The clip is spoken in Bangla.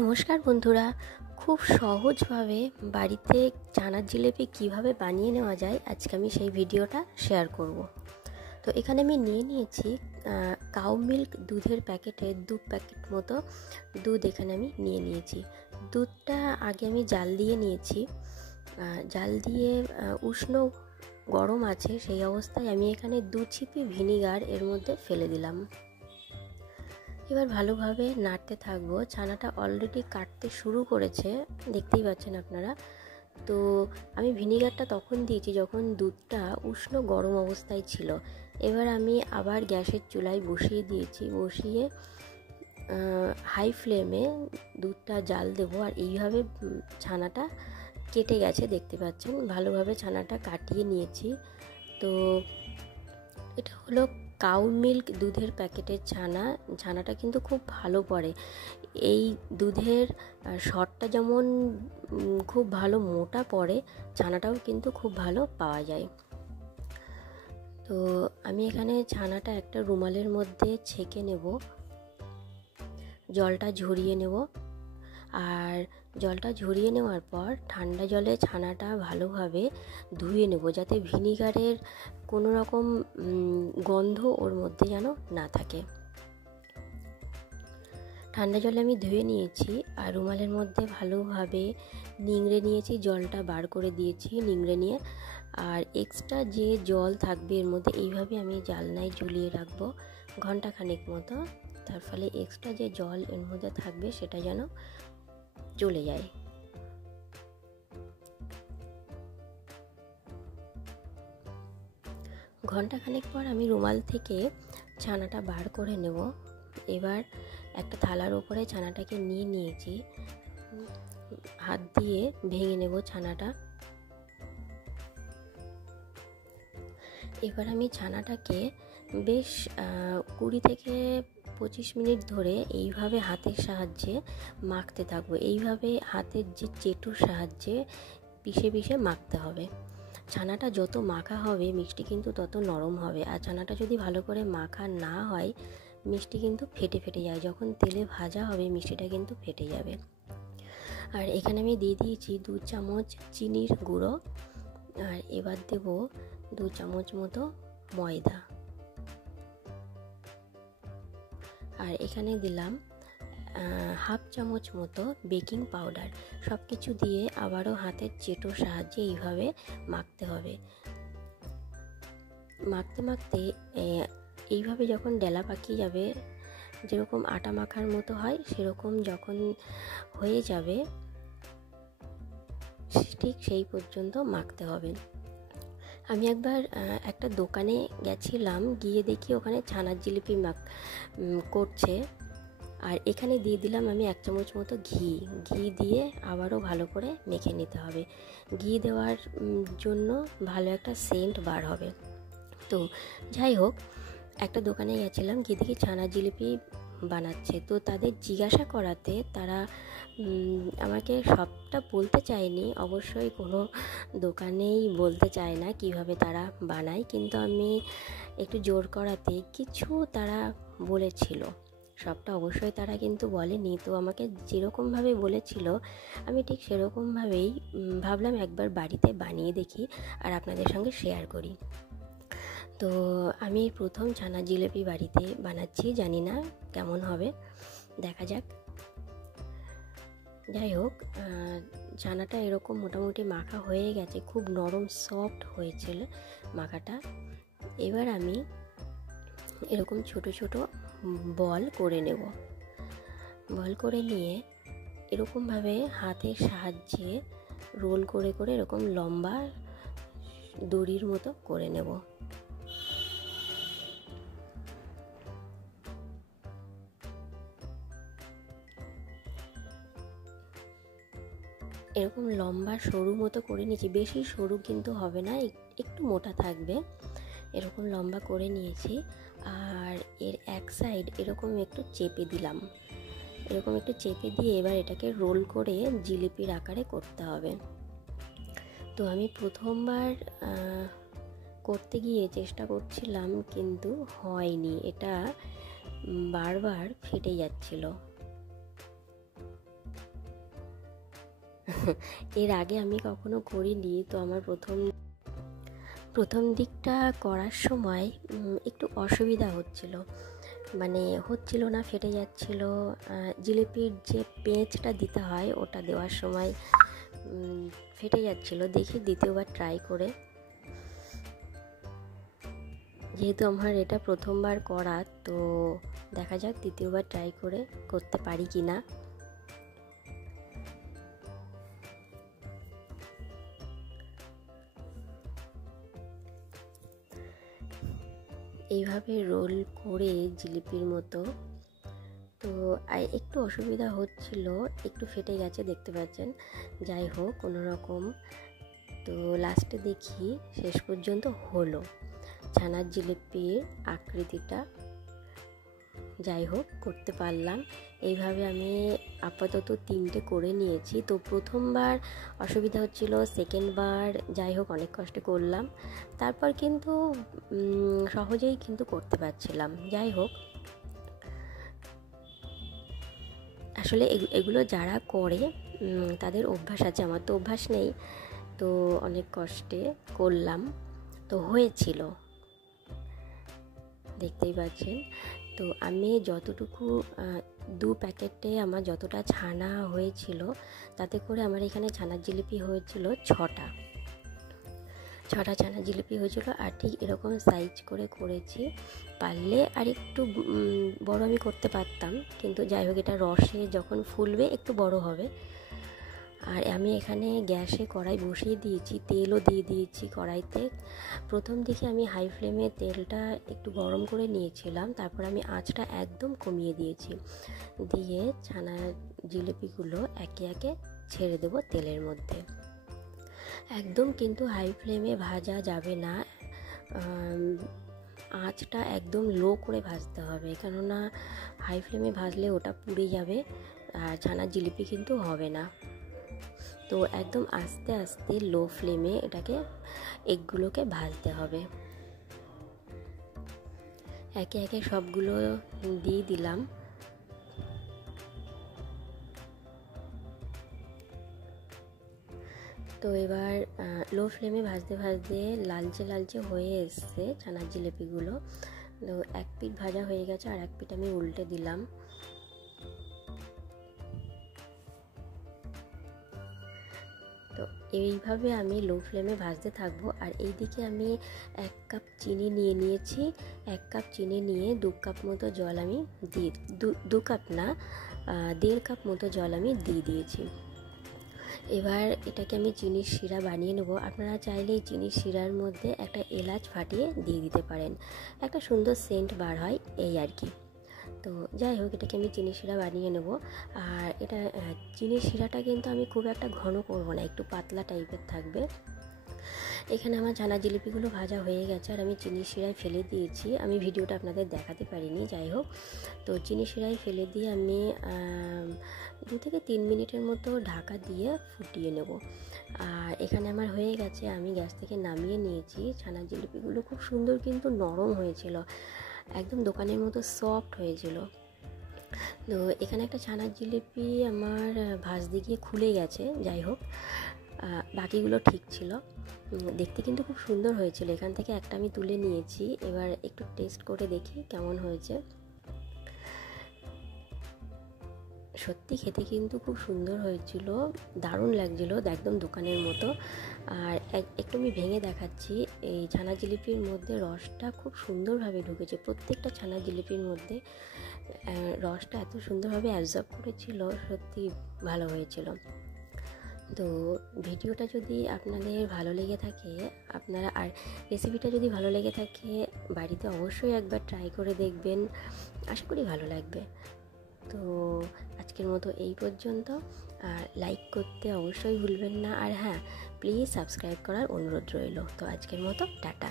নমস্কার বন্ধুরা, খুব সহজভাবে বাড়িতে ছানার জিলিপি কিভাবে বানিয়ে নেওয়া যায় আজকে আমি সেই ভিডিওটা শেয়ার করব। তো এখানে আমি নিয়ে নিয়েছি কাউ মিল্ক দুধের প্যাকেটের 2 প্যাকেট মতো দুধ। এখানে আমি নিয়ে নিয়েছি দুধটা আগে আমি জাল দিয়ে নিয়েছি। জাল দিয়ে উষ্ণ গরম আছে সেই অবস্থায় আমি এখানে 2 ছিপি ভিনিগার এর মধ্যে ফেলে দিলাম। এবার ভালোভাবে নাড়তে থাকবো। ছানাটা অলরেডি কাটতে শুরু করেছে, দেখতেই পাচ্ছেন আপনারা। তো আমি ভিনিগারটা তখন দিয়েছি যখন দুধটা উষ্ণ গরম অবস্থায় ছিল। এবার আমি আবার গ্যাসের চুলায় বসিয়ে দিয়েছি, বসিয়ে হাই ফ্লেমে দুধটা জাল দেবো। আর এইভাবে ছানাটা কেটে গেছে, দেখতে পাচ্ছেন। ভালোভাবে ছানাটা কাটিয়ে নিয়েছি। তো এটা হলো কাউ মিল্ক দুধের প্যাকেটের ছানাটা কিন্তু খুব ভালো পড়ে। এই দুধের সরটা যেমন খুব ভালো মোটা পড়ে, ছানাটাও কিন্তু খুব ভালো পাওয়া যায়। তো আমি এখানে ছানাটা একটা রুমালের মধ্যে ছেঁকে নেব, জলটা ঝরিয়ে নেব। আর জলটা ঝরিয়ে নেওয়ার পর ঠান্ডা জলে ছানাটা ভালোভাবে ধুয়ে নেব, যাতে ভিনিগারের কোনো রকম গন্ধ ওর মধ্যে যেন না থাকে। ঠান্ডা জলে আমি ধুয়ে নিয়েছি আর রুমালের মধ্যে ভালোভাবে নিংড়ে নিয়েছি, জলটা বার করে দিয়েছি নিংড়ে নিয়ে। আর এক্সট্রা যে জল থাকবে এর মধ্যে এইভাবে আমি জালনায় ঝুলিয়ে রাখবো ঘন্টাখানেক মতো। তার ফলে এক্সট্রা যে জল এর মধ্যে থাকবে সেটা যেন চলে যায়। ঘন্টাখানেক পর আমি রুমাল থেকে ছানাটা বার করে নেব। এবার একটা থালার উপরে ছানাটাকে নিয়ে নিয়েছি, হাত দিয়ে ভেঙে নেব ছানাটা। এবার আমি ছানাটাকে বেশ 20 থেকে 25 মিনিট ধরে এইভাবে হাতের সাহায্যে মাখতে থাকবো। এইভাবে হাতের যে চেটুর সাহায্যে পিষে পিষে মাখতে হবে। ছানাটা যত মাখা হবে মিষ্টি কিন্তু তত নরম হবে। আর ছানাটা যদি ভালো করে মাখা না হয় মিষ্টি কিন্তু ফেটে ফেটে যায়। যখন তেলে ভাজা হবে মিষ্টিটা কিন্তু ফেটে যাবে। আর এখানে আমি দিয়ে দিয়েছি 2 চামচ চিনির গুঁড়ো। আর এবার দেব 2 চামচ মতো ময়দা। আর এখানে দিলাম হাফ চামচ মতো বেকিং পাউডার। সব কিছু দিয়ে আবারও হাতের চেটোর সাহায্যে এইভাবে মাখতে হবে। মাখতে মাখতে এইভাবে যখন ডেলা পাকিয়ে যাবে, যেরকম আটা মাখার মতো হয় সেরকম যখন হয়ে যাবে ঠিক সেই পর্যন্ত মাখতে হবে। আমি একবার একটা দোকানে গেছিলাম, গিয়ে দেখি ওখানে ছানার জিলিপি করছে। আর এখানে দিয়ে দিলাম আমি 1 চামচ মতো ঘি দিয়ে আবারও ভালো করে মেখে নিতে হবে। ঘি দেওয়ার জন্য ভালো একটা সেন্ট বার হবে। তো যাই হোক, একটা দোকানে গেছিলাম, গিয়ে দেখি ছানার জিলিপি বানাচ্ছে। তো তাদের জিজ্ঞাসা করাতে তারা আমাকে সবটা বলতে চায়নি। অবশ্যই কোনো দোকানেই বলতে চায় না কিভাবে তারা বানায়, কিন্তু আমি একটু জোর করাতে কিছু তারা বলেছিল। সবটা অবশ্যই তারা কিন্তু বলেনি। তো আমাকে যেরকমভাবে বলেছিল আমি ঠিক সেরকমভাবেই ভাবলাম একবার বাড়িতে বানিয়ে দেখি আর আপনাদের সঙ্গে শেয়ার করি। তো আমি প্রথম ছানার জিলিপি বাড়িতে বানাচ্ছি, জানি না কেমন হবে, দেখা যাক। যাই হোক, ছানাটা এরকম মোটামুটি মাখা হয়ে গেছে, খুব নরম সফট হয়েছিল মাখাটা। এবার আমি এরকম ছোট ছোট বল করে নেব। বল করে নিয়ে এরকমভাবে হাতের সাহায্যে রোল করে করে এরকম লম্বা দড়ির মতো করে নেব। এরকম লম্বা সরু মতো করে নিয়েছি, বেশি সরু কিন্তু হবে না, একটু মোটা থাকবে। এরকম লম্বা করে নিয়েছি। আর এর এক সাইড এরকম একটু চেপে দিলাম। এরকম একটু চেপে দিয়ে এবার এটাকে রোল করে জিলিপির আকারে করতে হবে। তো আমি প্রথমবার করতে গিয়ে চেষ্টা করছিলাম কিন্তু হয়নি, এটা বারবার ফেটে যাচ্ছিল। এর আগে আমি কখনো করিনি, তো আমার প্রথম দিকটা করার সময় একটু অসুবিধা হচ্ছিল না, ফেটে যাচ্ছিল। জিলিপির যে পেঁচটা দিতে হয় ওটা দেওয়ার সময় ফেটে যাচ্ছিল। দেখি দ্বিতীয়বার ট্রাই করে, যেহেতু আমার এটা প্রথমবার করা, তো দেখা যাক দ্বিতীয়বার ট্রাই করে করতে পারি কি না। এইভাবে রোল করে জিলিপির মতো, তো একটু অসুবিধা হচ্ছিল, একটু ফেটে গেছে দেখতে পাচ্ছেন। যাই হোক কোনো রকম, তো লাস্টে দেখি শেষ পর্যন্ত হলো ছানার জিলিপির আকৃতিটা। যাই হোক করতে পারলাম। এইভাবে আমি আপাতত 3টে করে নিয়েছি। তো প্রথমবার অসুবিধা হচ্ছিল, সেকেন্ডবার যাই হোক অনেক কষ্টে করলাম, তারপর কিন্তু সহজেই কিন্তু করতে পারছিলাম। যাই হোক, আসলে এগুলো যারা করে তাদের অভ্যাস আছে, আমার তো অভ্যাস নেই, তো অনেক কষ্টে করলাম, তো হয়েছিল দেখতেই পাচ্ছেন। তো আমি যতটুকু 2 প্যাকেটে আমার যতটা ছানা হয়েছিল, তাতে করে আমার এখানে ছানার জিলিপি হয়েছিল 6টা ছানার জিলিপি হয়েছিল। আর ঠিক এরকম সাইজ করে করেছি। পারলে আর একটু বড় আমি করতে পারতাম, কিন্তু যাই হোক এটা রসে যখন ফুলবে একটু বড় হবে। আর আমি এখানে গ্যাসে কড়াই বসিয়ে দিয়েছি, তেলও দিয়ে দিয়েছি কড়াইতে। প্রথম দিকে আমি হাই ফ্লেমে তেলটা একটু গরম করে নিয়েছিলাম, তারপর আমি আঁচটা একদম কমিয়ে দিয়েছি, দিয়ে ছানার জিলিপিগুলো একে একে ছেড়ে দেবো তেলের মধ্যে। একদম কিন্তু হাই ফ্লেমে ভাজা যাবে না, আঁচটা একদম লো করে ভাজতে হবে, কেননা হাই ফ্লেমে ভাজলে ওটা পুড়ে যাবে আর ছানার জিলিপি কিন্তু হবে না। তো একদম আস্তে আস্তে লো ফ্লেমে এগগুলোকে ভাজতে হবে। একে একে সবগুলো দিয়ে দিলাম। তো এবার লো ফ্লেমে ভাজতে ভাজতে লালচে হয়ে এসছে ছানার জিলিপিগুলো। তো এক পিঠ ভাজা হয়ে গেছে, আর এক পিঠ আমি উল্টে দিলাম। তো এইভাবে আমি লো ফ্লেমে ভাজতে থাকবো। আর এইদিকে আমি 1 কাপ চিনি নিয়ে নিয়েছি। 1 কাপ চিনি নিয়ে 2 কাপ মতো জল আমি দিয়ে 2 কাপ না 1.5 কাপ মতো জল আমি দিয়ে দিয়েছি। এবার এটাকে আমি চিনির শিরা বানিয়ে নেব। আপনারা চাইলে এই চিনির শিরার মধ্যে একটা এলাচ ফাটিয়ে দিয়ে দিতে পারেন, একটা সুন্দর সেন্ট বার হয় এই আর কি। তো যাই হোক এটাকে আমি চিনির শিরা বানিয়ে নেব। আর এটা চিনির শিরাটা কিন্তু আমি খুব একটা ঘন করব না, একটু পাতলা টাইপের থাকবে। এখানে আমার ছানা জিলিপিগুলো ভাজা হয়ে গেছে, আর আমি চিনির শিরায় ফেলে দিয়েছি। আমি ভিডিওটা আপনাদের দেখাতে পারিনি, যাই হোক। তো চিনির শিরায় ফেলে দিয়ে আমি 2 থেকে 3 মিনিটের মতো ঢাকা দিয়ে ফুটিয়ে নেব। আর এখানে আমার হয়ে গেছে, আমি গ্যাস থেকে নামিয়ে নিয়েছি। ছানা জিলিপিগুলো খুব সুন্দর কিন্তু নরম হয়েছিল, একদম দোকানের মতো সফট হয়েছিল। তো এখানে একটা ছানার জিলিপি আমার ভাজতে গিয়ে খুলে গেছে, যাই হোক বাকিগুলো ঠিক ছিল, দেখতে কিন্তু খুব সুন্দর হয়েছিল। এখান থেকে একটা আমি তুলে নিয়েছি, এবার একটু টেস্ট করে দেখি কেমন হয়েছে। সত্যি খেতে কিন্তু খুব সুন্দর হয়েছিল, দারুণ লাগছিল, একদম দোকানের মতো। আর একটু আমি ভেঙে দেখাচ্ছি, এই ছানা জিলিপির মধ্যে রসটা খুব সুন্দরভাবে ঢুকেছে। প্রত্যেকটা ছানা জিলিপির মধ্যে রসটা এত সুন্দরভাবে অ্যাবজর্ব করেছিল, সত্যি ভালো হয়েছিল। তো ভিডিওটা যদি আপনাদের ভালো লেগে থাকে, আপনারা আর রেসিপিটা যদি ভালো লেগে থাকে, বাড়িতে অবশ্যই একবার ট্রাই করে দেখবেন, আশা করি ভালো লাগবে। তো আজকের মতো এই পর্যন্ত। আর লাইক করতে অবশ্যই ভুলবেন না, আর হ্যাঁ প্লিজ সাবস্ক্রাইব করার অনুরোধ রইল। তো আজকের মতো টাটা।